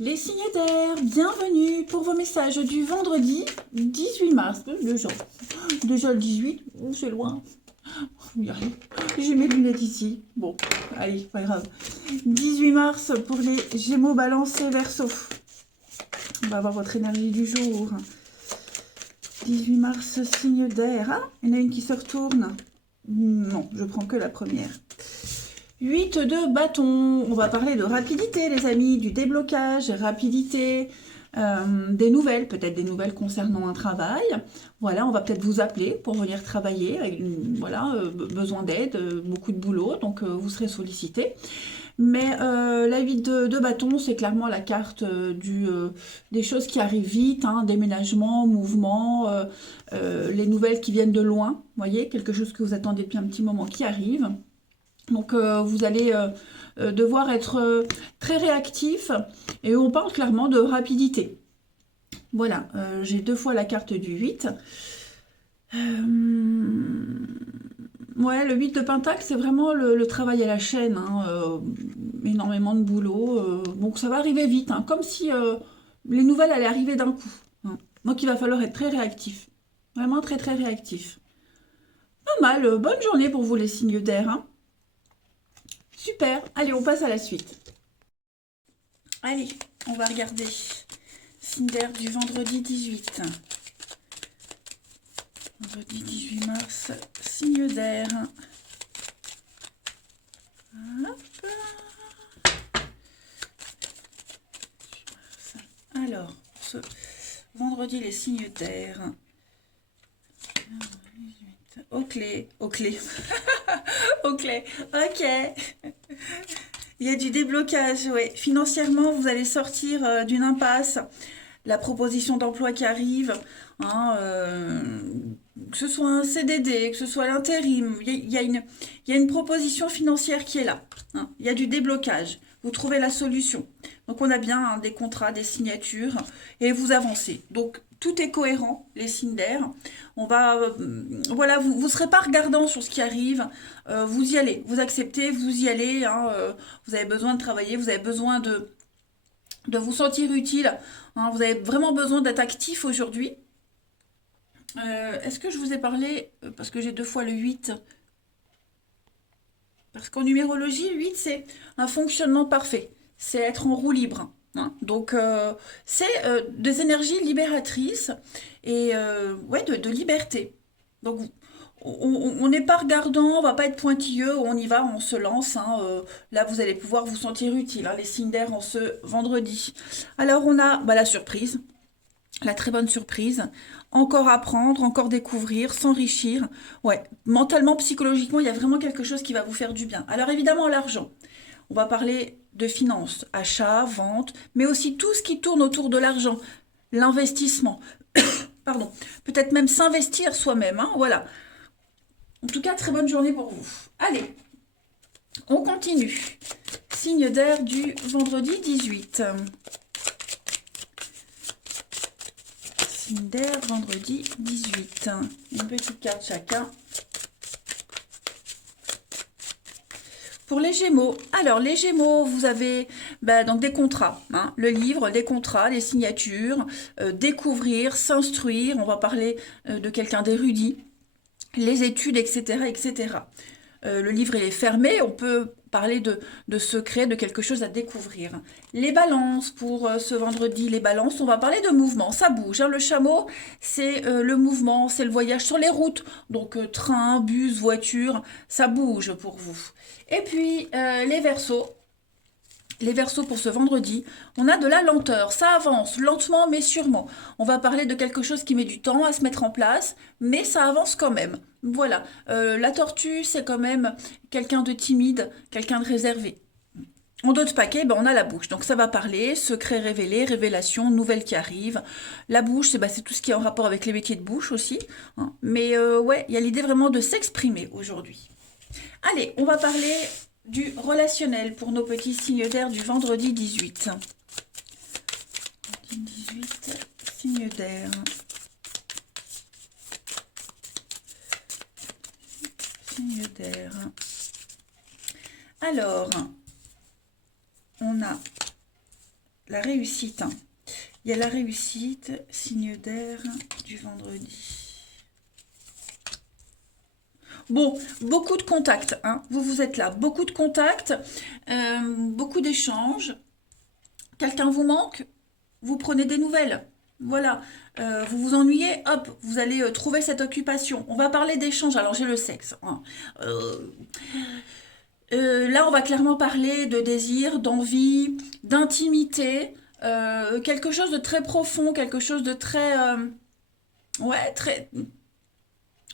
Les signes d'air, bienvenue pour vos messages du vendredi 18 mars. Déjà le 18, c'est loin. J'ai mes lunettes ici. Bon, allez, pas grave. 18 mars pour les Gémeaux, Balance et Verseau. On va avoir votre énergie du jour. 18 mars, signe d'air. Ah, il y en a une qui se retourne. Non, je prends que la première. 8 de bâton, on va parler de rapidité les amis, du déblocage, rapidité, des nouvelles, peut-être des nouvelles concernant un travail. Voilà, on va peut-être vous appeler pour venir travailler, avec, voilà, besoin d'aide, beaucoup de boulot, donc vous serez sollicité. Mais la 8 de bâton, c'est clairement la carte des choses qui arrivent vite, hein, déménagement, mouvement, les nouvelles qui viennent de loin, vous voyez, quelque chose que vous attendez depuis un petit moment qui arrive. Donc vous allez devoir être très réactif et on parle clairement de rapidité. Voilà, j'ai 2 fois la carte du 8. Ouais, le 8 de Pentacle, c'est vraiment le travail à la chaîne, hein, énormément de boulot. Donc ça va arriver vite, hein, comme si les nouvelles allaient arriver d'un coup, hein. Donc il va falloir être très réactif, vraiment très très réactif. Pas mal, bonne journée pour vous les signes d'air, hein. Super, allez, on passe à la suite. Allez, on va regarder. Signe d'air du vendredi 18. Vendredi 18 mars, signe d'air. Alors, ce vendredi, les signes d'air. Aux clés, aux clés. Aux clés, ok. Il y a du déblocage, oui. Financièrement, vous allez sortir d'une impasse. La proposition d'emploi qui arrive, hein, que ce soit un CDD, que ce soit l'intérim, il y a une proposition financière qui est là, hein. Il y a du déblocage. Vous trouvez la solution. Donc on a bien, hein, des contrats, des signatures, et vous avancez. Donc tout est cohérent, les signes d'air. On va, voilà, vous ne serez pas regardant sur ce qui arrive. Vous y allez, vous acceptez, vous y allez, hein, vous avez besoin de travailler, vous avez besoin de vous sentir utile, hein. Vous avez vraiment besoin d'être actif aujourd'hui. Est-ce que je vous ai parlé, parce que j'ai 2 fois le 8, parce qu'en numérologie, le 8, c'est un fonctionnement parfait. C'est être en roue libre, hein. Donc, c'est des énergies libératrices et ouais, de liberté. Donc, on n'est pas regardant, on va pas être pointilleux, on y va, on se lance, hein. Là, vous allez pouvoir vous sentir utile, hein, les signes d'air en ce vendredi. Alors, on a bah, la surprise, la très bonne surprise. Encore apprendre, encore découvrir, s'enrichir. Ouais, mentalement, psychologiquement, il y a vraiment quelque chose qui va vous faire du bien. Alors évidemment, l'argent. On va parler de finances, achat, vente, mais aussi tout ce qui tourne autour de l'argent. L'investissement. Pardon. Peut-être même s'investir soi-même, hein, voilà. En tout cas, très bonne journée pour vous. Allez, on continue. Signe d'air du vendredi 18. Signe d'air, vendredi 18. Une petite carte chacun. Pour les Gémeaux, alors les Gémeaux, vous avez donc des contrats, hein, le livre, les contrats, les signatures, découvrir, s'instruire, on va parler de quelqu'un d'érudit, les études, etc., etc. Le livre il est fermé, on peut parler de secret, de quelque chose à découvrir. Les balances, pour ce vendredi, les balances, on va parler de mouvement, ça bouge, hein. Le chameau, c'est le mouvement, c'est le voyage sur les routes, donc train, bus, voiture, ça bouge pour vous. Et puis les Verseaux. Les Verseaux pour ce vendredi, on a de la lenteur, ça avance lentement mais sûrement. On va parler de quelque chose qui met du temps à se mettre en place, mais ça avance quand même. Voilà, la tortue c'est quand même quelqu'un de timide, quelqu'un de réservé. En d'autres paquets, on a la bouche. Donc ça va parler, secret révélé, révélation, nouvelle qui arrive. La bouche, c'est tout ce qui est en rapport avec les métiers de bouche aussi, hein. Mais ouais, il y a l'idée vraiment de s'exprimer aujourd'hui. Allez, on va parler du relationnel pour nos petits signes d'air du vendredi 18. Vendredi 18, signe d'air. Signe d'air. Alors, on a la réussite. Hein. Il y a la réussite, signe d'air du vendredi. Bon, beaucoup de contacts, hein. Vous êtes là, beaucoup de contacts, beaucoup d'échanges. Quelqu'un vous manque, vous prenez des nouvelles. Voilà, vous vous ennuyez, hop, vous allez trouver cette occupation. On va parler d'échanges, alors j'ai le sexe. Hein. Là, on va clairement parler de désir, d'envie, d'intimité, quelque chose de très profond, quelque chose de très... ouais, très...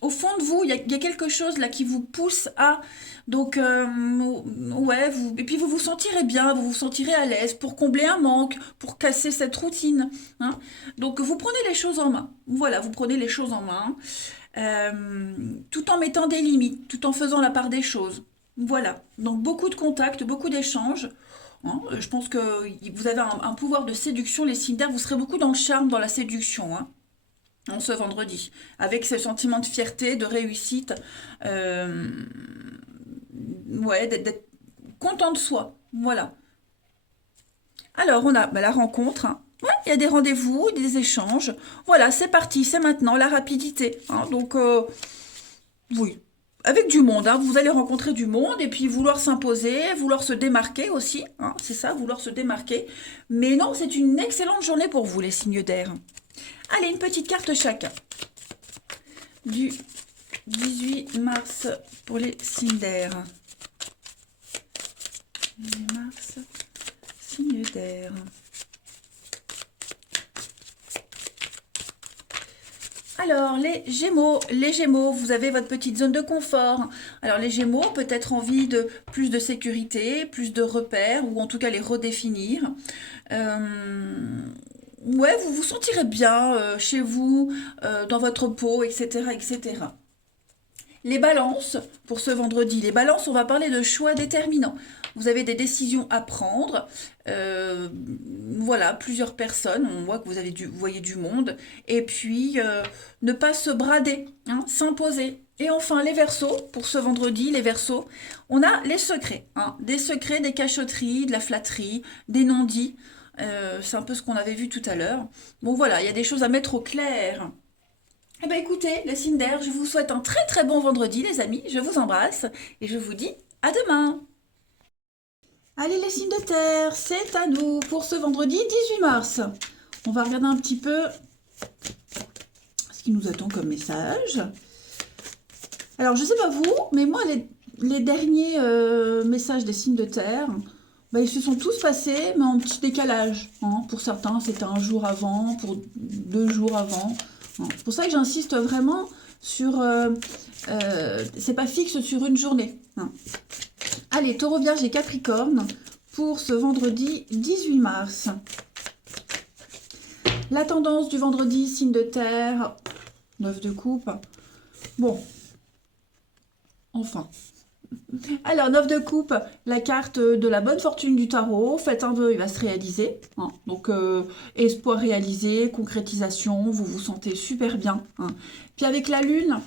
Au fond de vous, il y a quelque chose là qui vous pousse à... Donc, ouais, et puis vous vous sentirez bien, vous vous sentirez à l'aise pour combler un manque, pour casser cette routine. Hein. Donc, vous prenez les choses en main. Voilà, vous prenez les choses en main, tout en mettant des limites, tout en faisant la part des choses. Voilà, donc beaucoup de contacts, beaucoup d'échanges. Hein. Je pense que vous avez un pouvoir de séduction, les signes d'air, vous serez beaucoup dans le charme, dans la séduction. Hein en ce vendredi, avec ce sentiment de fierté, de réussite, euh, ouais, d'être content de soi, voilà. Alors, on a la rencontre, hein. Ouais, il y a des rendez-vous, des échanges, voilà, c'est parti, c'est maintenant, la rapidité, hein. Donc, oui, avec du monde, hein, vous allez rencontrer du monde, et puis vouloir s'imposer, vouloir se démarquer aussi, hein, c'est ça, vouloir se démarquer, mais non, c'est une excellente journée pour vous, les signes d'air. Allez, une petite carte chacun. Du 18 mars pour les signes d'air. 18 mars, signes d'air. Alors, les Gémeaux, vous avez votre petite zone de confort. Alors, les Gémeaux, peut-être envie de plus de sécurité, plus de repères, ou en tout cas les redéfinir. Ouais, vous vous sentirez bien chez vous, dans votre peau, etc., etc. Les balances, pour ce vendredi, les balances, on va parler de choix déterminants. Vous avez des décisions à prendre. euh, voilà, plusieurs personnes. On voit que vous voyez du monde. Et puis, ne pas se brader, hein, s'imposer. Et enfin, les Verseaux, pour ce vendredi, les Verseaux, on a les secrets. Hein, des secrets, des cachotteries, de la flatterie, des non-dits. C'est un peu ce qu'on avait vu tout à l'heure. Bon, voilà, il y a des choses à mettre au clair. Eh bien écoutez, les signes d'air, je vous souhaite un très très bon vendredi les amis, je vous embrasse et je vous dis à demain. Allez les signes de terre, c'est à nous pour ce vendredi 18 mars. On va regarder un petit peu ce qui nous attend comme message. Alors je sais pas vous, mais moi les derniers messages des signes de terre, bah, ils se sont tous passés, mais en petit décalage. Hein. Pour certains, c'était un jour avant, pour 2 jours avant. Hein. C'est pour ça que j'insiste vraiment sur... c'est pas fixe sur une journée. Hein. Allez, Taureau, Vierge et Capricorne pour ce vendredi 18 mars. La tendance du vendredi, signe de terre, 9 de coupe. Bon, enfin... Alors, 9 de coupe, la carte de la bonne fortune du tarot. Faites un vœu, il va se réaliser. Hein. Donc, espoir réalisé, concrétisation, vous vous sentez super bien. Hein. Puis avec la lune,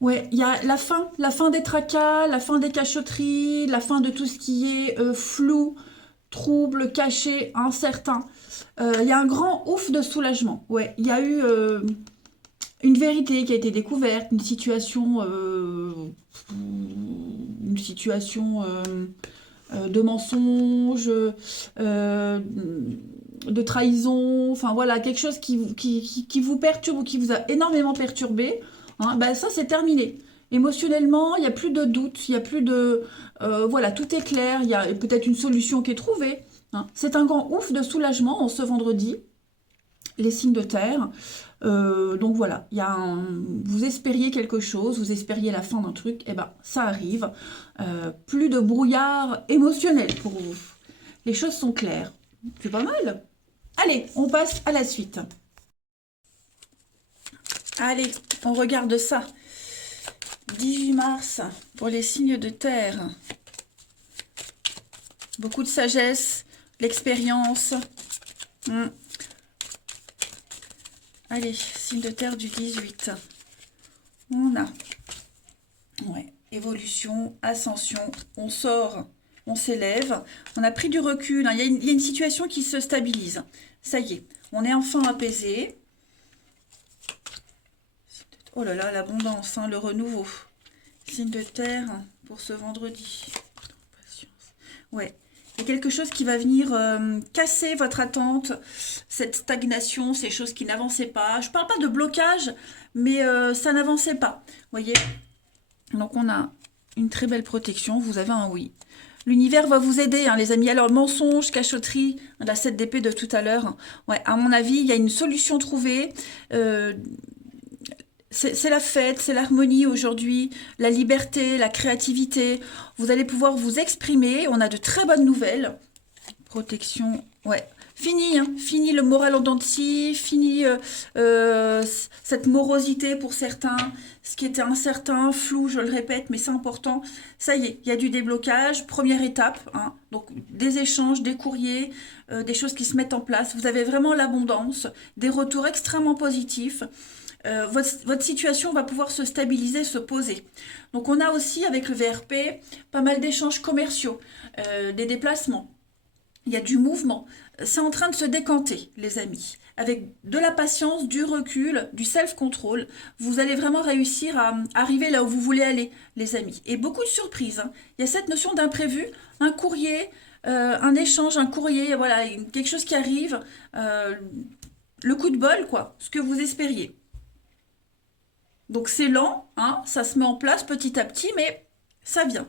ouais, il y a la fin des tracas, la fin des cachotteries, la fin de tout ce qui est flou, trouble, caché, incertain. Il y a un grand ouf de soulagement. Ouais, il y a eu... une vérité qui a été découverte, une situation de mensonge, de trahison, enfin voilà, quelque chose qui vous perturbe ou qui vous a énormément perturbé, hein, ben ça c'est terminé. Émotionnellement, il n'y a plus de doute, il n'y a plus de... voilà, tout est clair, il y a peut-être une solution qui est trouvée. Hein. C'est un grand ouf de soulagement en ce vendredi, les signes de terre. Donc voilà, vous espériez quelque chose, vous espériez la fin d'un truc, et ben ça arrive. Plus de brouillard émotionnel pour vous. Les choses sont claires. C'est pas mal. Allez, on passe à la suite. Allez, on regarde ça. 18 mars pour les signes de terre. Beaucoup de sagesse, l'expérience. Allez, signe de terre du 18. On a, ouais, évolution, ascension. On sort on s'élève, on a pris du recul, hein. Il y a une situation qui se stabilise. Ça y est, on est enfin apaisé. Oh là là, l'abondance, hein, le renouveau. Signe de terre pour ce vendredi. Ouais. Il y a quelque chose qui va venir casser votre attente, cette stagnation, ces choses qui n'avançaient pas. Je ne parle pas de blocage, mais ça n'avançait pas. Vous voyez? Donc on a une très belle protection. Vous avez un oui. L'univers va vous aider, hein, les amis. Alors, le mensonge, cachotterie, la 7 d'épée de tout à l'heure. Ouais, à mon avis, il y a une solution trouvée. C'est la fête, c'est l'harmonie aujourd'hui, la liberté, la créativité. Vous allez pouvoir vous exprimer. On a de très bonnes nouvelles. Protection, ouais. Fini, hein, fini le moral en dents de scie, fini cette morosité pour certains, ce qui était incertain, flou, je le répète, mais c'est important. Ça y est, il y a du déblocage, première étape, hein, donc des échanges, des courriers, des choses qui se mettent en place. Vous avez vraiment l'abondance, des retours extrêmement positifs. Votre situation va pouvoir se stabiliser, se poser. Donc on a aussi avec le VRP pas mal d'échanges commerciaux, des déplacements. Il y a du mouvement. C'est en train de se décanter, les amis. Avec de la patience, du recul, du self-control, vous allez vraiment réussir à arriver là où vous voulez aller, les amis. Et beaucoup de surprises, hein. Il y a cette notion d'imprévu, un courrier, un échange, un courrier, voilà, quelque chose qui arrive, le coup de bol, quoi, ce que vous espériez. Donc c'est lent, hein, ça se met en place petit à petit, mais ça vient.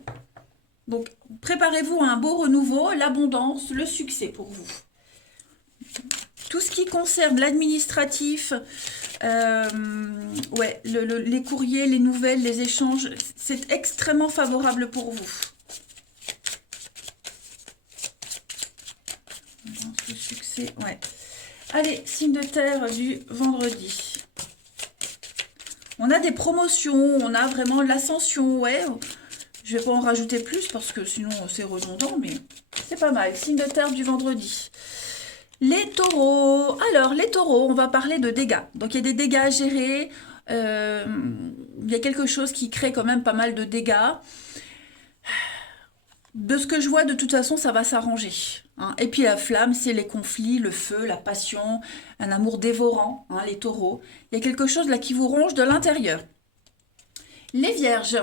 Donc préparez-vous à un beau renouveau, l'abondance, le succès pour vous. Tout ce qui concerne l'administratif, ouais, les courriers, les nouvelles, les échanges, c'est extrêmement favorable pour vous. Le succès, ouais. Allez, signe de terre du vendredi. On a des promotions, on a vraiment l'ascension, ouais. Je vais pas en rajouter plus parce que sinon c'est redondant, mais c'est pas mal. Signe de terre du vendredi. Les taureaux. Alors, les taureaux, on va parler de dégâts. Donc, il y a des dégâts à gérer. Il y a quelque chose qui crée quand même pas mal de dégâts. De ce que je vois, de toute façon, ça va s'arranger, hein. Et puis la flamme, c'est les conflits, le feu, la passion, un amour dévorant, hein, les taureaux. Il y a quelque chose là qui vous ronge de l'intérieur. Les vierges,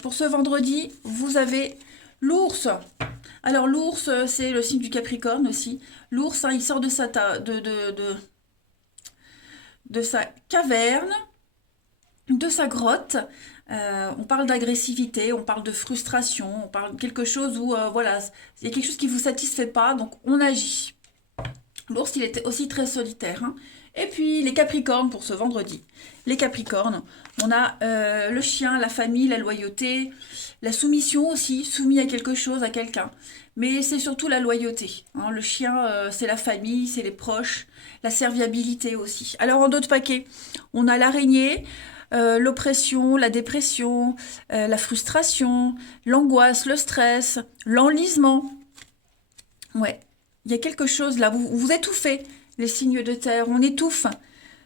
pour ce vendredi, vous avez l'ours. Alors l'ours, c'est le signe du Capricorne aussi. L'ours, hein, il sort de sa caverne, de sa grotte. On parle d'agressivité, on parle de frustration, on parle de quelque chose où, voilà, il y a quelque chose qui ne vous satisfait pas, donc on agit. L'ours, il était aussi très solitaire, hein. Et puis les Capricornes pour ce vendredi. Les Capricornes, on a le chien, la famille, la loyauté, la soumission aussi, soumis à quelque chose, à quelqu'un. Mais c'est surtout la loyauté, hein. Le chien, c'est la famille, c'est les proches, la serviabilité aussi. Alors en d'autres paquets, on a l'araignée, l'oppression, la dépression, la frustration, l'angoisse, le stress, l'enlisement. Ouais, il y a quelque chose là, vous étouffez, les signes de terre, on étouffe.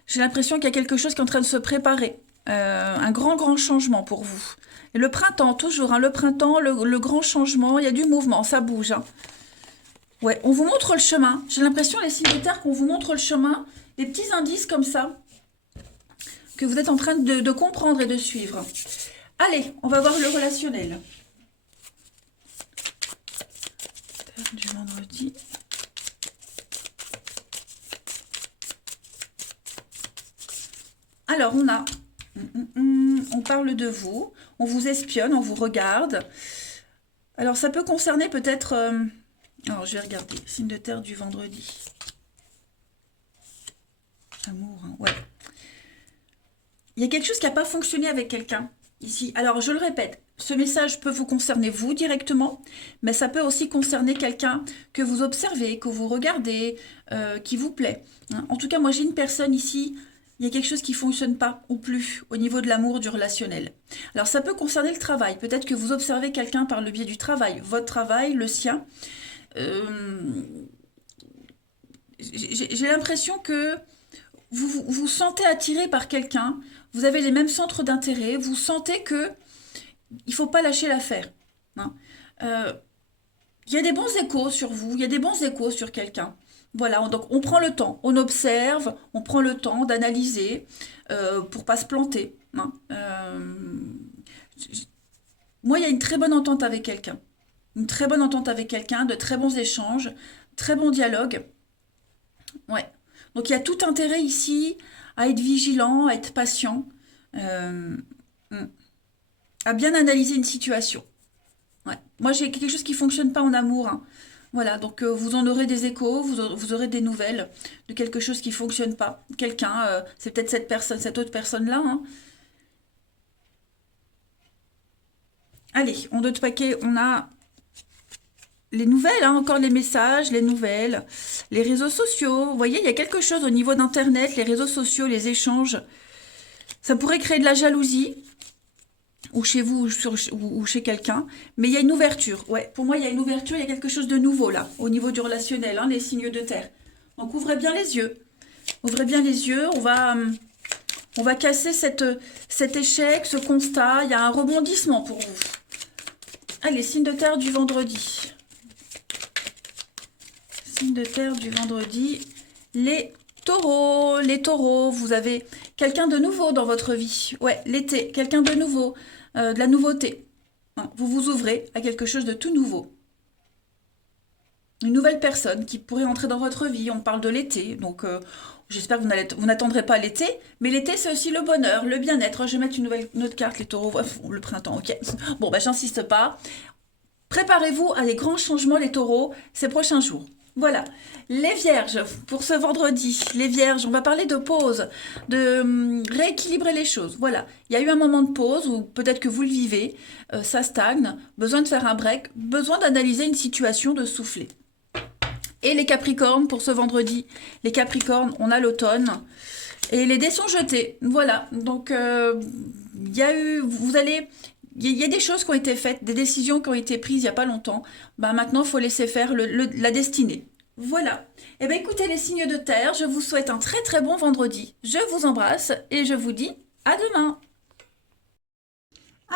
J'ai l'impression qu'il y a quelque chose qui est en train de se préparer. Un grand changement pour vous. Et le printemps, toujours, hein, le printemps, le grand changement, il y a du mouvement, ça bouge, hein. Ouais, on vous montre le chemin. J'ai l'impression, les signes de terre, qu'on vous montre le chemin, des petits indices comme ça, que vous êtes en train de comprendre et de suivre. Allez, on va voir le relationnel. Terre du vendredi. Alors, on parle de vous, on vous espionne, on vous regarde. Alors, ça peut concerner peut-être... alors, je vais regarder. Signe de terre du vendredi. Amour, hein, ouais. Il y a quelque chose qui n'a pas fonctionné avec quelqu'un ici. Alors, je le répète, ce message peut vous concerner vous directement, mais ça peut aussi concerner quelqu'un que vous observez, que vous regardez, qui vous plaît, hein. En tout cas, moi, j'ai une personne ici... Il y a quelque chose qui ne fonctionne pas ou plus au niveau de l'amour, du relationnel. Alors, ça peut concerner le travail. Peut-être que vous observez quelqu'un par le biais du travail. Votre travail, le sien. J'ai l'impression que vous vous sentez attiré par quelqu'un. Vous avez les mêmes centres d'intérêt. Vous sentez que il ne faut pas lâcher l'affaire, hein. il y a des bons échos sur vous, il y a des bons échos sur quelqu'un. Voilà, donc on prend le temps, on observe, on prend le temps d'analyser pour pas se planter, hein. Moi, il y a une très bonne entente avec quelqu'un. Une très bonne entente avec quelqu'un, de très bons échanges, très bon dialogue. Ouais. Donc il y a tout intérêt ici à être vigilant, à être patient, euh, mm, à bien analyser une situation. Ouais. Moi, j'ai quelque chose qui fonctionne pas en amour, hein. Voilà, donc vous en aurez des échos, vous aurez des nouvelles de quelque chose qui fonctionne pas. Quelqu'un, c'est peut-être cette personne, cette autre personne-là, hein. Allez, en d'autres paquets, on a les nouvelles, hein, encore les messages, les nouvelles, les réseaux sociaux. Vous voyez, il y a quelque chose au niveau d'Internet, les réseaux sociaux, les échanges. Ça pourrait créer de la jalousie, ou chez vous, ou chez quelqu'un, mais il y a une ouverture. Ouais, pour moi, il y a une ouverture, il y a quelque chose de nouveau là, au niveau du relationnel, hein, les signes de terre. Donc ouvrez bien les yeux. Ouvrez bien les yeux, on va casser cet échec, ce constat. Il y a un rebondissement pour vous. Allez, signe de terre du vendredi. Signe de terre du vendredi. Les taureaux, vous avez quelqu'un de nouveau dans votre vie. Ouais, l'été, quelqu'un de nouveau, de la nouveauté. Hein, vous vous ouvrez à quelque chose de tout nouveau. Une nouvelle personne qui pourrait entrer dans votre vie. On parle de l'été, donc j'espère que vous n'attendrez pas l'été. Mais l'été, c'est aussi le bonheur, le bien-être. Je vais mettre une autre carte, les taureaux. Le printemps, ok. Bon, bah, j'insiste pas. Préparez-vous à des grands changements, les taureaux, ces prochains jours. Voilà. Les vierges, pour ce vendredi, les vierges, on va parler de pause, de rééquilibrer les choses. Voilà. Il y a eu un moment de pause, ou peut-être que vous le vivez, ça stagne, besoin de faire un break, besoin d'analyser une situation, de souffler. Et les capricornes, pour ce vendredi, les capricornes, on a l'automne. Et les dés sont jetés. Voilà. Donc, il y a eu, vous allez... Il y a des choses qui ont été faites, des décisions qui ont été prises il n'y a pas longtemps. Ben maintenant, il faut laisser faire la destinée. Voilà. Eh bien, écoutez les signes de terre, je vous souhaite un très très bon vendredi. Je vous embrasse et je vous dis à demain.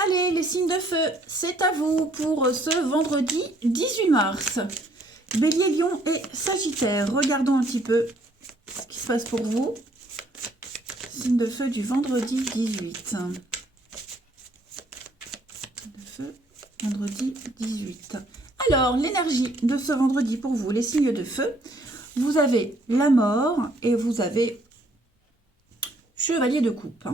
Allez, les signes de feu, c'est à vous pour ce vendredi 18 mars. Bélier, Lion et Sagittaire. Regardons un petit peu ce qui se passe pour vous. Signe de feu du vendredi 18. Vendredi 18. Alors, l'énergie de ce vendredi pour vous, les signes de feu. Vous avez la mort et vous avez chevalier de coupe.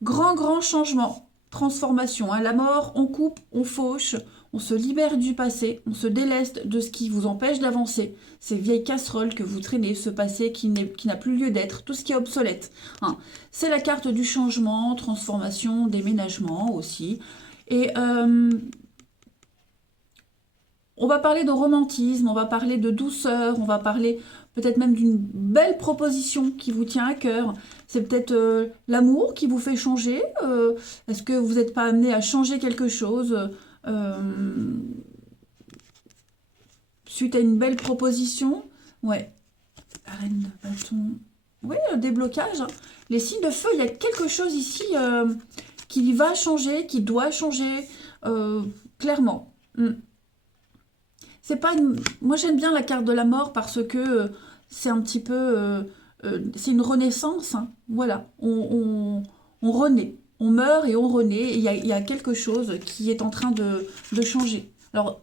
Grand changement, transformation. Hein. La mort, on coupe, on fauche, on se libère du passé, on se déleste de ce qui vous empêche d'avancer. Ces vieilles casseroles que vous traînez, ce passé qui n'a plus lieu d'être, tout ce qui est obsolète. Hein. C'est la carte du changement, transformation, déménagement aussi. Et on va parler de romantisme, on va parler de douceur, on va parler peut-être même d'une belle proposition qui vous tient à cœur. C'est peut-être l'amour qui vous fait changer. Est-ce que vous n'êtes pas amené à changer quelque chose suite à une belle proposition? Ouais. La reine de bâton. Oui, déblocage. Hein. Les signes de feu, il y a quelque chose ici qui va changer, qui doit changer, clairement. C'est pas Moi, j'aime bien la carte de la mort parce que c'est un petit peu... c'est une renaissance. Hein. Voilà, on renaît. On meurt et on renaît. Et il y a quelque chose qui est en train de changer. Alors,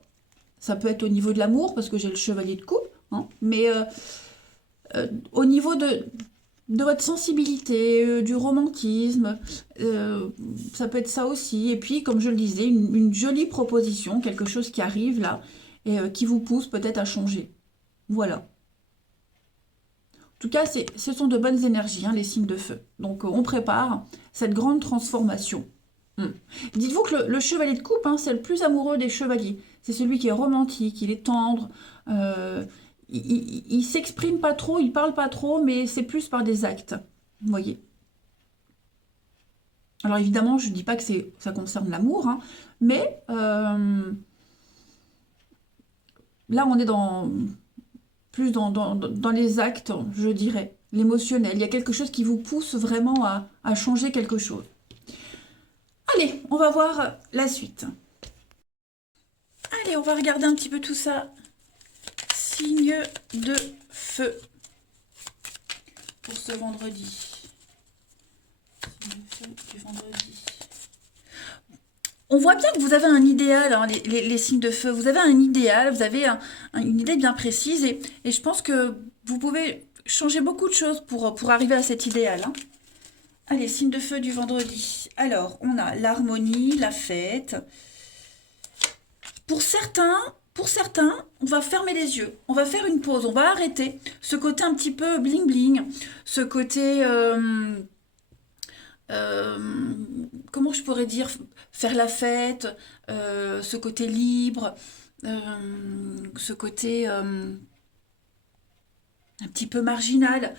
ça peut être au niveau de l'amour, parce que j'ai le chevalier de coupe. Hein, mais au niveau de votre sensibilité, du romantisme, ça peut être ça aussi. Et puis, comme je le disais, une jolie proposition, quelque chose qui arrive là, et qui vous pousse peut-être à changer. Voilà. En tout cas, ce sont de bonnes énergies, hein, les signes de feu. Donc, on prépare cette grande transformation. Dites-vous que le chevalier de coupe, hein, c'est le plus amoureux des chevaliers. C'est celui qui est romantique, il est tendre, il s'exprime pas trop, il parle pas trop, mais c'est plus par des actes. Vous voyez. Alors évidemment, je ne dis pas que ça concerne l'amour, hein, mais là, on est plus dans les actes, je dirais, l'émotionnel. Il y a quelque chose qui vous pousse vraiment à changer quelque chose. Allez, on va voir la suite. Allez, on va regarder un petit peu tout ça. Signe de feu pour ce vendredi. Signe de feu du vendredi. On voit bien que vous avez un idéal, hein, les signes de feu. Vous avez un idéal, vous avez une idée bien précise et je pense que vous pouvez changer beaucoup de choses pour arriver à cet idéal. Hein. Allez, signe de feu du vendredi. Alors, on a l'harmonie, la fête. Pour certains, on va fermer les yeux. On va faire une pause, on va arrêter ce côté un petit peu bling-bling, ce côté... comment je pourrais dire, faire la fête, ce côté libre, ce côté un petit peu marginal.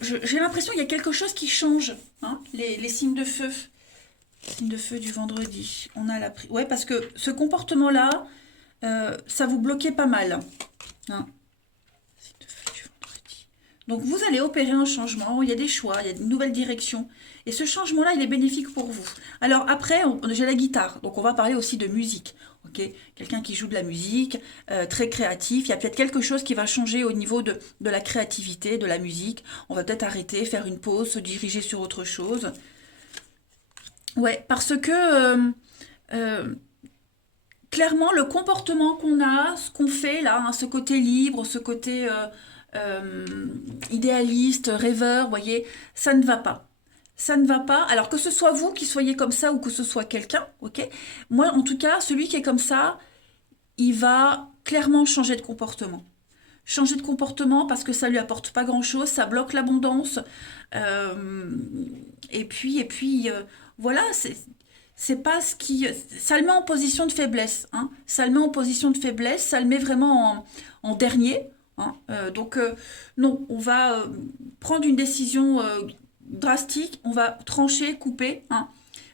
J'ai l'impression qu'il y a quelque chose qui change, hein, les signes de feu. Signes de feu du vendredi. On a la prise. Ouais, parce que ce comportement-là, ça vous bloquait pas mal. Hein. Signe de feu du vendredi. Donc vous allez opérer un changement, il y a des choix, il y a une nouvelle direction. Et ce changement-là, il est bénéfique pour vous. Alors après, j'ai la guitare, donc on va parler aussi de musique. Okay, quelqu'un qui joue de la musique, très créatif, il y a peut-être quelque chose qui va changer au niveau de la créativité, de la musique. On va peut-être arrêter, faire une pause, se diriger sur autre chose. Ouais, parce que clairement, le comportement qu'on a, ce qu'on fait là, hein, ce côté libre, ce côté idéaliste, rêveur, vous voyez, ça ne va pas. Ça ne va pas. Alors que ce soit vous qui soyez comme ça ou que ce soit quelqu'un, ok? Moi, en tout cas, celui qui est comme ça, il va clairement changer de comportement. Changer de comportement parce que ça lui apporte pas grand-chose, ça bloque l'abondance. Euh, et puis, voilà, c'est pas ce qui... Ça le met en position de faiblesse. Hein. Ça le met en position de faiblesse, ça le met vraiment en dernier. Hein. Donc, non, on va prendre une décision drastique, on va trancher, couper, hein,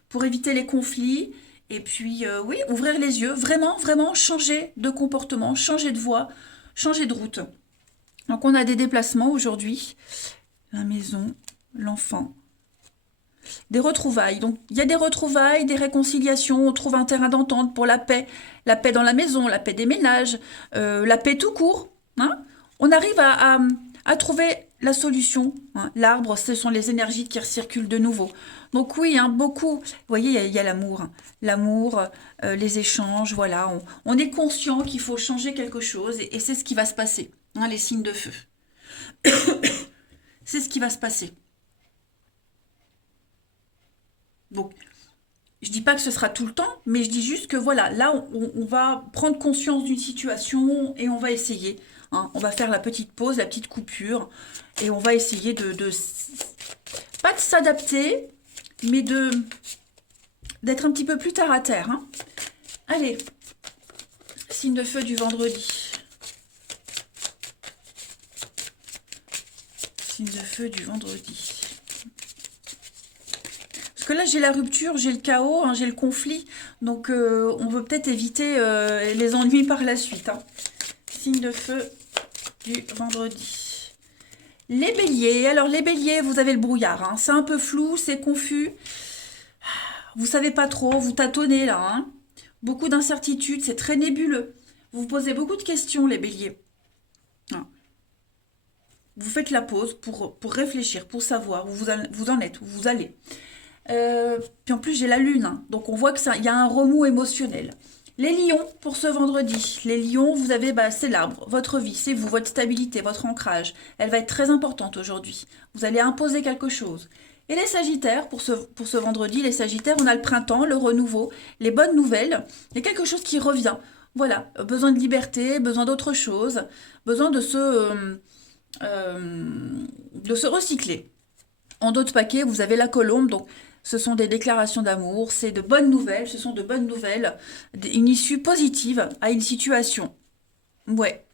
pour éviter les conflits. Et puis, oui, ouvrir les yeux, vraiment, vraiment changer de comportement, changer de voie, changer de route. Donc, on a des déplacements aujourd'hui. La maison, l'enfant. Des retrouvailles. Donc, il y a des retrouvailles, des réconciliations, on trouve un terrain d'entente pour la paix dans la maison, la paix des ménages, la paix tout court. Hein. On arrive à trouver la solution. Hein. L'arbre, ce sont les énergies qui recirculent de nouveau. Donc oui, hein, beaucoup. Vous voyez, il y a l'amour. Hein. L'amour, les échanges, voilà. On est conscient qu'il faut changer quelque chose et c'est ce qui va se passer. Hein, les signes de feu. C'est ce qui va se passer. Donc, je dis pas que ce sera tout le temps, mais je dis juste que voilà, là, on va prendre conscience d'une situation et on va essayer. Hein. On va faire la petite pause, la petite coupure, et on va essayer pas de s'adapter, mais d'être un petit peu plus terre à terre. Hein. Allez, signe de feu du vendredi. Signe de feu du vendredi. Parce que là, j'ai la rupture, j'ai le chaos, hein, j'ai le conflit. Donc, on veut peut-être éviter les ennuis par la suite. Hein. Signe de feu du vendredi. Les béliers. Alors, les béliers, vous avez le brouillard. Hein. C'est un peu flou, c'est confus. Vous savez pas trop, vous tâtonnez là. Hein. Beaucoup d'incertitudes, c'est très nébuleux. Vous vous posez beaucoup de questions, les béliers. Hein. Vous faites la pause pour réfléchir, pour savoir où vous en êtes, où vous allez. Puis en plus j'ai la lune, hein. Donc on voit que ça, y a un remous émotionnel. Les lions pour ce vendredi. Les lions, vous avez, c'est l'arbre, votre vie, c'est vous, votre stabilité, votre ancrage. Elle va être très importante aujourd'hui. Vous allez imposer quelque chose. Et les sagittaires, pour ce vendredi, les sagittaires, on a le printemps, le renouveau, les bonnes nouvelles. Il y a quelque chose qui revient. Voilà, besoin de liberté, besoin d'autre chose, besoin de se recycler. En d'autres paquets, vous avez la colombe, donc ce sont des déclarations d'amour, c'est de bonnes nouvelles, ce sont de bonnes nouvelles, une issue positive à une situation. Ouais.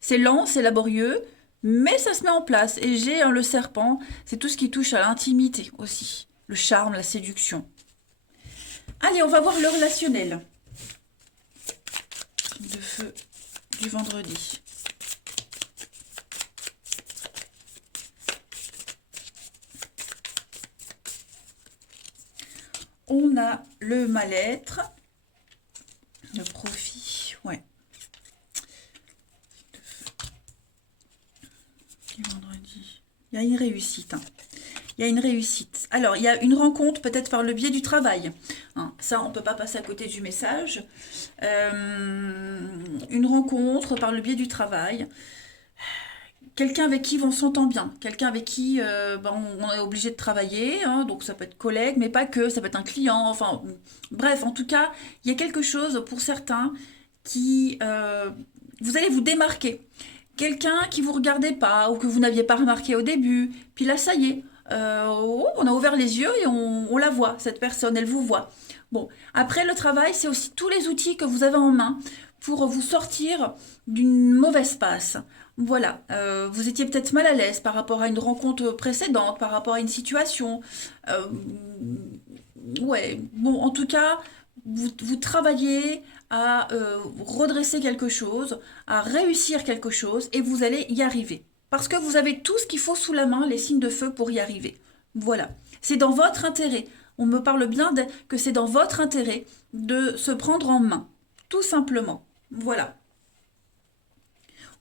C'est lent, c'est laborieux, mais ça se met en place. Et j'ai le serpent, c'est tout ce qui touche à l'intimité aussi, le charme, la séduction. Allez, on va voir le relationnel. De feu du vendredi. On a le mal-être, le profit. Ici, vendredi. Il y a une réussite. Hein. Il y a une réussite. Alors, il y a une rencontre peut-être par le biais du travail. Hein, ça, on ne peut pas passer à côté du message. Une rencontre par le biais du travail. Quelqu'un avec qui on s'entend bien. Quelqu'un avec qui on est obligé de travailler. Hein, donc, ça peut être collègue, mais pas que. Ça peut être un client. Enfin, bref, en tout cas, il y a quelque chose pour certains qui... vous allez vous démarquer. Quelqu'un qui vous regardait pas ou que vous n'aviez pas remarqué au début. Puis là, ça y est. On a ouvert les yeux et on la voit, cette personne, elle vous voit. Bon, après le travail, c'est aussi tous les outils que vous avez en main pour vous sortir d'une mauvaise passe. Voilà, vous étiez peut-être mal à l'aise par rapport à une rencontre précédente, par rapport à une situation. Euh, ouais, bon, en tout cas, vous travaillez à redresser quelque chose, à réussir quelque chose, et vous allez y arriver. Parce que vous avez tout ce qu'il faut sous la main, les signes de feu, pour y arriver. Voilà. C'est dans votre intérêt. On me parle bien que c'est dans votre intérêt de se prendre en main. Tout simplement. Voilà.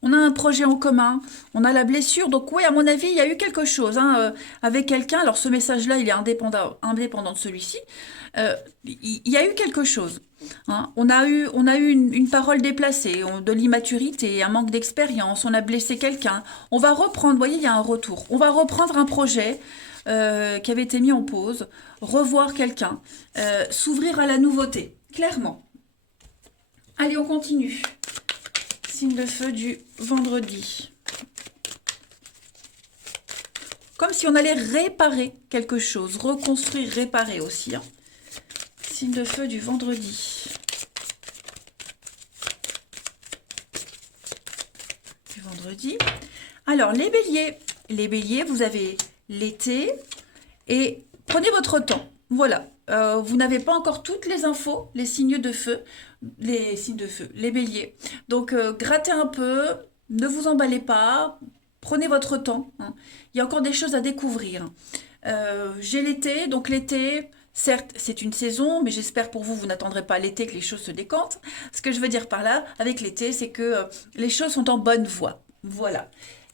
On a un projet en commun, on a la blessure. Donc oui, à mon avis, il y a eu quelque chose hein, avec quelqu'un. Alors ce message-là, il est indépendant de celui-ci. Il y a eu quelque chose. Hein. On a eu une parole déplacée, de l'immaturité, un manque d'expérience. On a blessé quelqu'un. On va reprendre, vous voyez, il y a un retour. On va reprendre un projet qui avait été mis en pause, revoir quelqu'un, s'ouvrir à la nouveauté, clairement. Allez, on continue. Signe de feu du vendredi. Comme si on allait réparer quelque chose, reconstruire, réparer aussi. Hein. Signe de feu du vendredi. Du vendredi. Alors, les béliers. Les béliers, vous avez l'été et prenez votre temps. Voilà. Vous n'avez pas encore toutes les infos, les signes de feu, les béliers. Donc, grattez un peu, ne vous emballez pas, prenez votre temps. Hein. Il y a encore des choses à découvrir. J'ai l'été, donc l'été, certes, c'est une saison, mais j'espère pour vous, vous n'attendrez pas l'été que les choses se décantent. Ce que je veux dire par là, avec l'été, c'est que les choses sont en bonne voie. Voilà.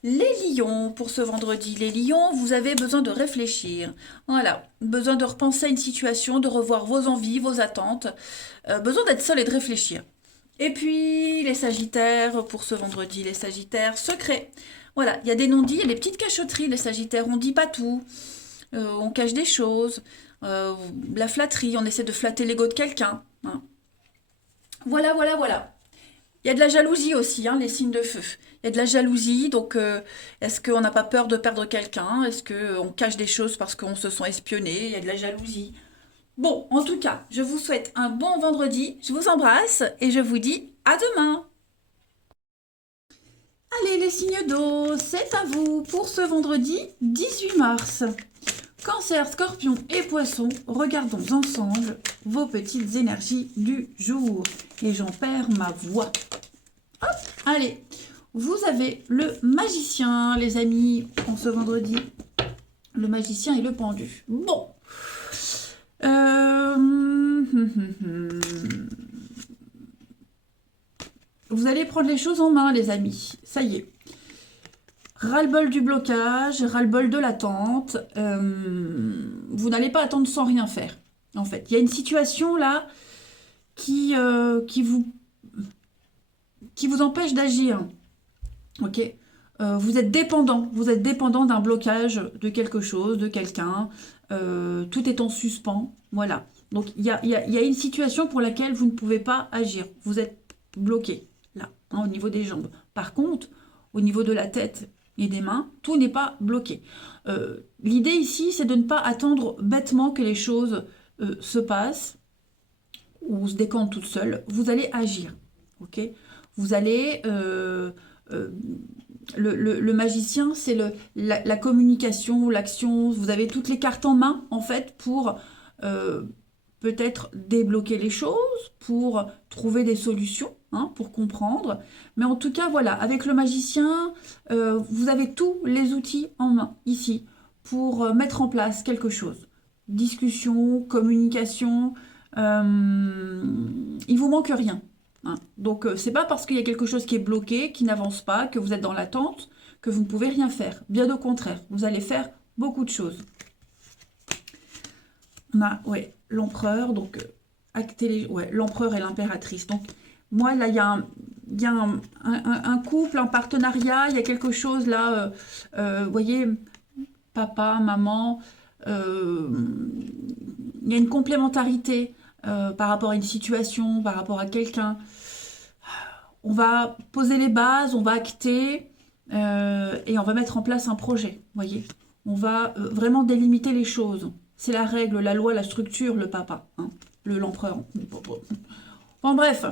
Les lions, pour ce vendredi, les lions, vous avez besoin de réfléchir. Voilà, besoin de repenser à une situation, de revoir vos envies, vos attentes, besoin d'être seul et de réfléchir. Et puis, les sagittaires, pour ce vendredi, les sagittaires, secrets. Voilà, il y a des non-dits, il y a des petites cachotteries, les sagittaires, on ne dit pas tout, on cache des choses, la flatterie, on essaie de flatter l'ego de quelqu'un. Hein. Voilà, voilà, voilà. Il y a de la jalousie aussi, hein, les signes de feu. Il y a de la jalousie, donc est-ce qu'on n'a pas peur de perdre quelqu'un? Est-ce qu'on cache des choses parce qu'on se sent espionné? Il y a de la jalousie. Bon, en tout cas, je vous souhaite un bon vendredi, je vous embrasse et je vous dis à demain. Allez les signes d'eau, c'est à vous pour ce vendredi 18 mars. Cancer, Scorpion et Poisson, regardons ensemble vos petites énergies du jour. Et j'en perds ma voix. Hop, allez, vous avez le magicien, les amis, en ce vendredi. Le magicien et le pendu. Bon. Vous allez prendre les choses en main, les amis. Ça y est. Ras-le-bol du blocage, ras-le-bol de l'attente. Vous n'allez pas attendre sans rien faire, en fait. Il y a une situation là qui vous empêche d'agir. Ok, vous êtes dépendant d'un blocage de quelque chose, de quelqu'un. Tout est en suspens. Voilà. Donc il y a une situation pour laquelle vous ne pouvez pas agir. Vous êtes bloqué là, hein, au niveau des jambes. Par contre, au niveau de la tête et des mains, tout n'est pas bloqué. L'idée ici, c'est de ne pas attendre bêtement que les choses se passent ou se décantent toutes seules. Vous allez agir. Ok, vous allez... le magicien, c'est la communication, l'action. Vous avez toutes les cartes en main, en fait, pour peut-être débloquer les choses, pour trouver des solutions, hein, pour comprendre. Mais en tout cas, voilà, avec le magicien, vous avez tous les outils en main, ici, pour mettre en place quelque chose. Discussion, communication, il vous manque rien. Hein. Donc, c'est pas parce qu'il y a quelque chose qui est bloqué, qui n'avance pas, que vous êtes dans l'attente, que vous ne pouvez rien faire. Bien au contraire, vous allez faire beaucoup de choses. On a, ouais, l'empereur, donc ouais, l'empereur et l'impératrice. Donc, moi, là, il y a un couple, un partenariat, il y a quelque chose là, vous voyez, papa, maman, il y a une complémentarité par rapport à une situation, par rapport à quelqu'un. On va poser les bases, on va acter et on va mettre en place un projet, voyez. On va vraiment délimiter les choses. C'est la règle, la loi, la structure, le papa, hein, l'empereur. Bon, bref.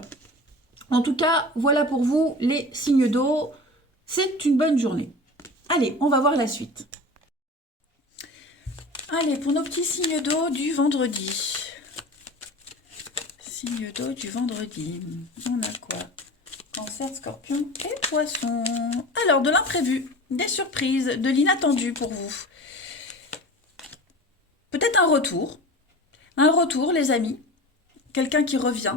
En tout cas, voilà pour vous les signes d'eau. C'est une bonne journée. Allez, on va voir la suite. Allez, pour nos petits signes d'eau du vendredi. Signes d'eau du vendredi. On a quoi? Cancer, Scorpion et Poisson. Alors, de l'imprévu, des surprises, de l'inattendu pour vous. Peut-être un retour. Un retour, les amis. Quelqu'un qui revient.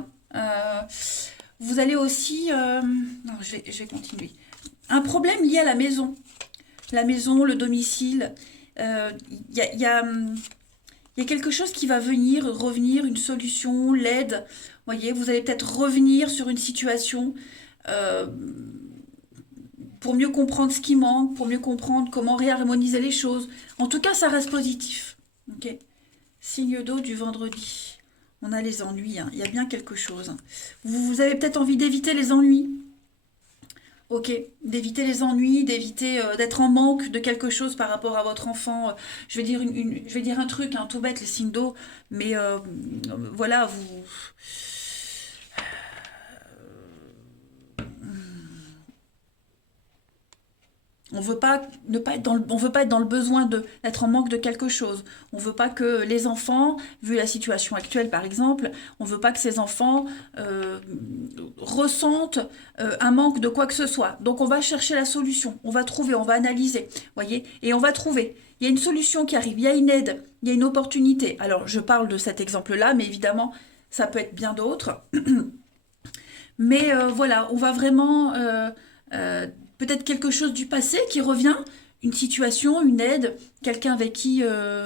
Vous allez aussi... non, je vais continuer. Un problème lié à la maison. La maison, le domicile. Il y a quelque chose qui va venir, revenir, une solution, l'aide. Vous voyez, vous allez peut-être revenir sur une situation pour mieux comprendre ce qui manque, pour mieux comprendre comment réharmoniser les choses. En tout cas, ça reste positif. Ok. Signe d'eau du vendredi. On a les ennuis, hein. Il y a bien quelque chose. Hein. Vous avez peut-être envie d'éviter les ennuis. Ok, d'éviter les ennuis, d'éviter d'être en manque de quelque chose par rapport à votre enfant. Je vais dire, je vais dire un truc, hein, tout bête, les signes d'eau, mais voilà, vous... On veut pas ne pas être dans on veut pas être dans le besoin d'être en manque de quelque chose. On veut pas que les enfants, vu la situation actuelle par exemple, on veut pas que ces enfants ressentent un manque de quoi que ce soit. Donc on va chercher la solution, on va trouver, on va analyser, voyez, et on va trouver. Il y a une solution qui arrive, il y a une aide, il y a une opportunité. Alors je parle de cet exemple-là, mais évidemment ça peut être bien d'autres. Mais voilà, on va vraiment peut-être quelque chose du passé qui revient, une situation, une aide, quelqu'un avec qui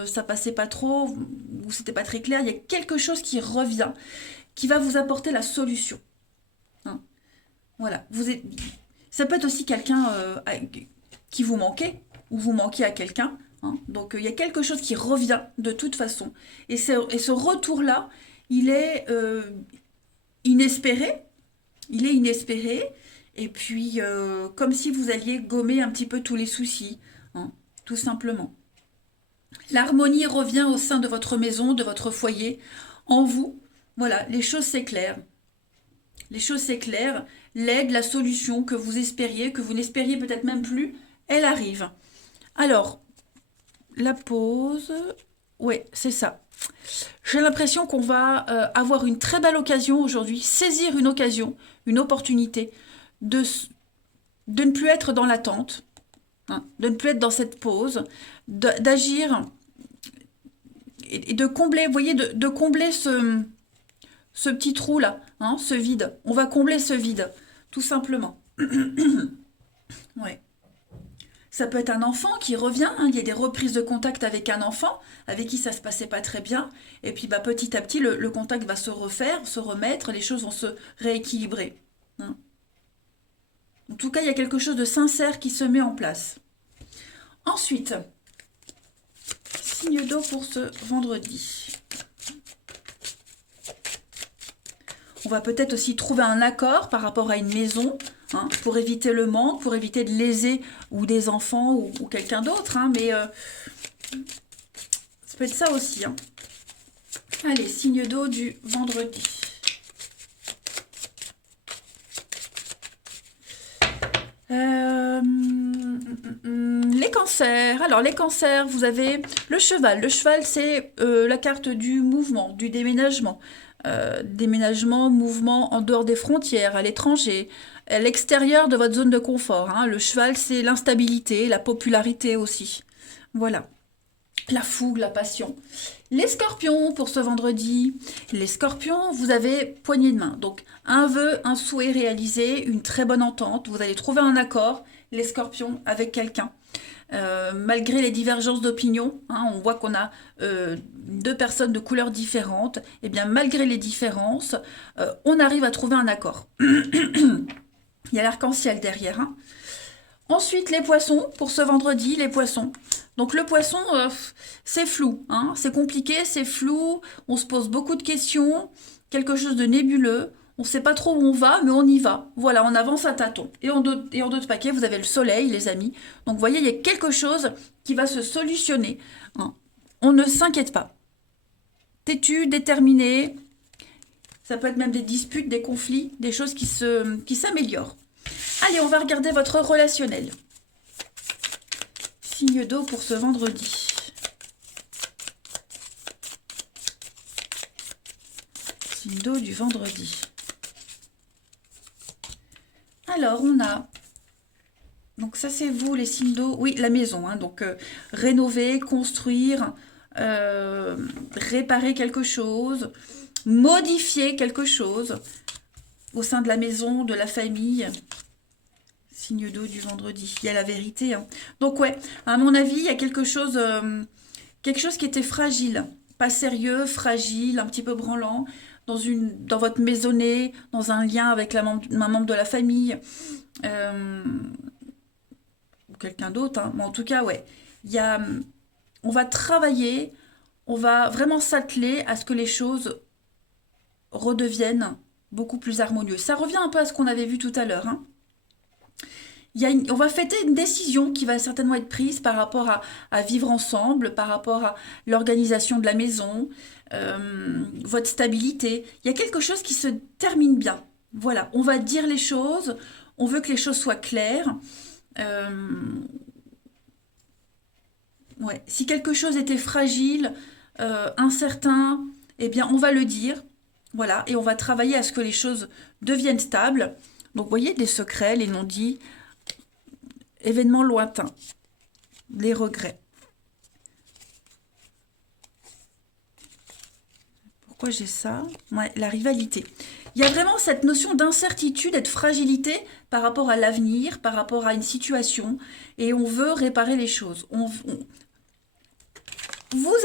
ça passait pas trop, ou c'était pas très clair, il y a quelque chose qui revient, qui va vous apporter la solution. Hein. Voilà. Ça peut être aussi quelqu'un qui vous manquait, ou vous manquez à quelqu'un. Hein. Donc il y a quelque chose qui revient de toute façon. Et ce retour-là, il est inespéré. Il est inespéré. Et puis, comme si vous alliez gommer un petit peu tous les soucis, hein, tout simplement. L'harmonie revient au sein de votre maison, de votre foyer, en vous. Voilà, les choses s'éclairent. Les choses s'éclairent. L'aide, la solution que vous espériez, que vous n'espériez peut-être même plus, elle arrive. Alors, la pause... Oui, c'est ça. J'ai l'impression qu'on va avoir une très belle occasion aujourd'hui, saisir une occasion, une opportunité, de ne plus être dans l'attente, hein, de ne plus être dans cette pause, d'agir et de combler, vous voyez, de combler ce petit trou-là, hein, ce vide. On va combler ce vide, tout simplement. Ouais. Ça peut être un enfant qui revient, hein, il y a des reprises de contact avec un enfant avec qui ça se passait pas très bien, et puis bah, petit à petit, le contact va se refaire, se remettre, les choses vont se rééquilibrer. Hein. En tout cas, il y a quelque chose de sincère qui se met en place. Ensuite, signe d'eau pour ce vendredi. On va peut-être aussi trouver un accord par rapport à une maison, hein, pour éviter le manque, pour éviter de léser ou des enfants ou quelqu'un d'autre. Hein, mais ça peut être ça aussi. Hein. Allez, signe d'eau du vendredi. Les cancers. Alors, les cancers, vous avez le cheval. Le cheval, c'est la carte du mouvement, du déménagement. Déménagement, mouvement en dehors des frontières, à l'étranger, à l'extérieur de votre zone de confort. Hein. Le cheval, c'est l'instabilité, la popularité aussi. Voilà. La fougue, la passion. Les scorpions pour ce vendredi. Les scorpions, vous avez poignée de main. Donc, un vœu, un souhait réalisé, une très bonne entente. Vous allez trouver un accord, les scorpions, avec quelqu'un. Malgré les divergences d'opinion, hein, on voit qu'on a deux personnes de couleurs différentes. Et bien, malgré les différences, on arrive à trouver un accord. Il y a l'arc-en-ciel derrière. Hein. Ensuite, les poissons, pour ce vendredi, les poissons. Donc le poisson, c'est flou, hein, c'est compliqué, c'est flou, on se pose beaucoup de questions, quelque chose de nébuleux, on ne sait pas trop où on va, mais on y va. Voilà, on avance à tâtons. Et en d'autres paquets, vous avez le soleil, les amis. Donc vous voyez, il y a quelque chose qui va se solutionner. Hein. On ne s'inquiète pas. Têtu, déterminé, ça peut être même des disputes, des conflits, des choses qui s'améliorent. Allez, on va regarder votre relationnel. Signe d'eau pour ce vendredi. Signe d'eau du vendredi. Alors, on a... Donc ça, c'est vous, les signes d'eau. Oui, la maison. Hein, donc, rénover, construire, réparer quelque chose, modifier quelque chose au sein de la maison, de la famille. Signe d'eau du vendredi. Il y a la vérité. Hein. Donc ouais, à mon avis, il y a quelque chose qui était fragile. Pas sérieux, fragile, un petit peu branlant. Dans votre maisonnée, dans un lien avec un membre de la famille. Ou quelqu'un d'autre. Hein. Mais en tout cas, ouais. On va travailler, on va vraiment s'atteler à ce que les choses redeviennent beaucoup plus harmonieuses. Ça revient un peu à ce qu'on avait vu tout à l'heure. Hein. On va fêter une décision qui va certainement être prise par rapport à vivre ensemble, par rapport à l'organisation de la maison, votre stabilité. Il y a quelque chose qui se termine bien. Voilà, on va dire les choses, on veut que les choses soient claires. Ouais. Si quelque chose était fragile, incertain, eh bien on va le dire. Voilà, et on va travailler à ce que les choses deviennent stables. Donc vous voyez, les secrets, les non-dits, événements lointains, les regrets. Pourquoi j'ai ça? Ouais, la rivalité. Il y a vraiment cette notion d'incertitude et de fragilité par rapport à l'avenir, par rapport à une situation, et on veut réparer les choses. Vous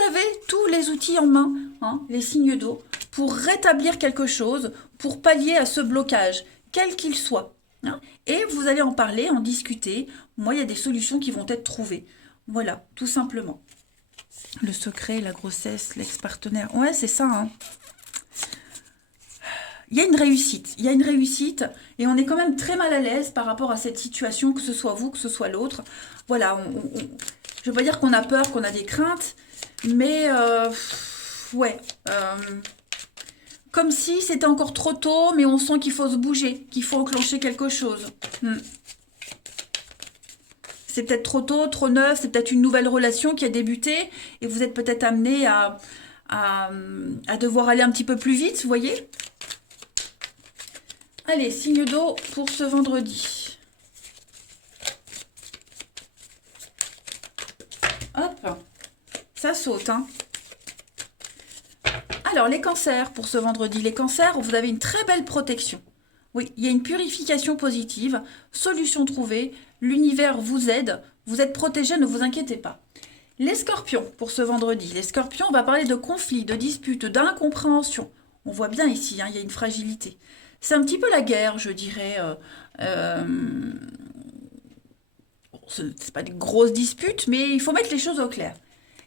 avez tous les outils en main, hein, les signes d'eau, pour rétablir quelque chose, pour pallier à ce blocage, quel qu'il soit. Hein. Et vous allez en parler, en discuter. Moi, il y a des solutions qui vont être trouvées. Voilà, tout simplement. Le secret, la grossesse, l'ex-partenaire. Ouais, c'est ça. Hein. Il y a une réussite. Il y a une réussite. Et on est quand même très mal à l'aise par rapport à cette situation, que ce soit vous, que ce soit l'autre. Voilà, je ne veux pas dire qu'on a peur, qu'on a des craintes. Mais, ouais. Comme si c'était encore trop tôt, mais on sent qu'il faut se bouger, qu'il faut enclencher quelque chose. C'est peut-être trop tôt, trop neuf, c'est peut-être une nouvelle relation qui a débuté et vous êtes peut-être amené à devoir aller un petit peu plus vite, vous voyez? Allez, signe d'eau pour ce vendredi. Hop, ça saute, hein. Alors, les cancers pour ce vendredi. Les cancers, vous avez une très belle protection. Oui, il y a une purification positive, solution trouvée, l'univers vous aide, vous êtes protégé, ne vous inquiétez pas. Les scorpions pour ce vendredi. Les scorpions, on va parler de conflits, de disputes, d'incompréhension. On voit bien ici, hein, il y a une fragilité. C'est un petit peu la guerre, je dirais. C'est pas des grosses disputes, mais il faut mettre les choses au clair.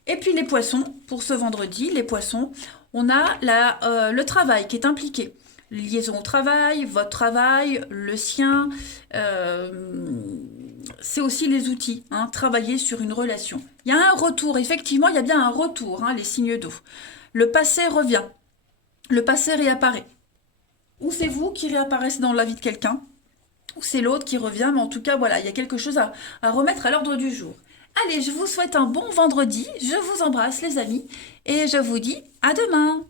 Et puis les poissons, pour ce vendredi, les poissons, on a le travail qui est impliqué. Liaison au travail, votre travail, le sien, c'est aussi les outils, hein, travailler sur une relation. Il y a un retour, effectivement, il y a bien un retour, hein, les signes d'eau. Le passé revient, le passé réapparaît. Ou c'est vous qui réapparaissez dans la vie de quelqu'un, ou c'est l'autre qui revient, mais en tout cas, voilà, il y a quelque chose à remettre à l'ordre du jour. Allez, je vous souhaite un bon vendredi, je vous embrasse les amis, et je vous dis à demain.